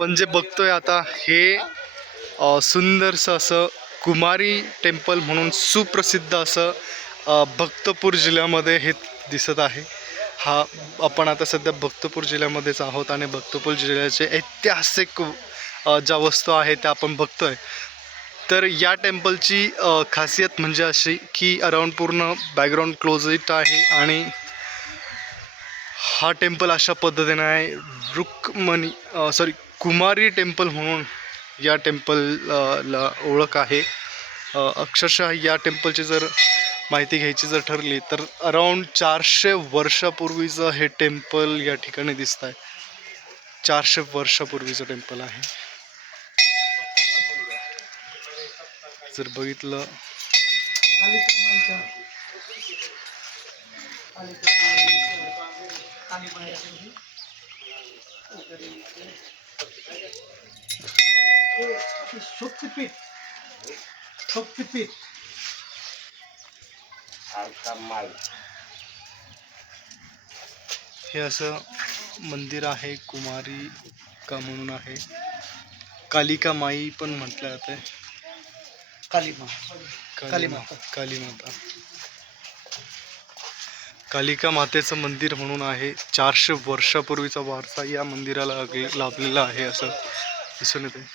आपण जे बघतोय आता हे सुंदरसं असं कुमारी टेम्पल म्हणून सुप्रसिद्ध असं भक्तपूर जिल्ह्यामध्ये हे दिसत आहे. हा आपण आता सध्या भक्तपूर जिल्ह्यामध्येच आहोत आणि भक्तपूर जिल्ह्याचे ऐतिहासिक ज्या वस्तू आहेत त्या आपण बघतोय. तर या टेम्पलची खासियत म्हणजे अशी की अराउंड पूर्ण बॅकग्राऊंड क्लोजिट आहे आणि हा टेम्पल अशा पद्धतीने आहे. रुक्मणी कुमारी टेम्पल म्हणून या टेम्पलला ओळख आहे. अक्षरशः या टेम्पलची जर माहिती घ्यायची जर ठरली तर अराउंड 400 वर्षापूर्वीचं हे टेम्पल या ठिकाणी दिसत आहे. 400 वर्षापूर्वीचं टेम्पल आहे. जर बघितलं हे असं मंदिर आहे. कुमारी का म्हणून आहे. कालिका माई पण म्हटलं जाते. कालीमाता कालिका मातेचं मंदिर म्हणून आहे. 400 वर्षापूर्वीचा वारसा या मंदिराला लाभलेला आहे असं दिसून येते.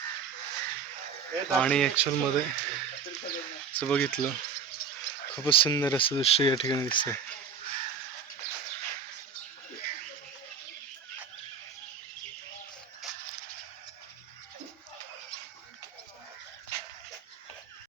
आणि ॲक्च्युअलमध्ये जर बघितलं खूपच सुंदर असं दृश्य या ठिकाणी दिसतंय.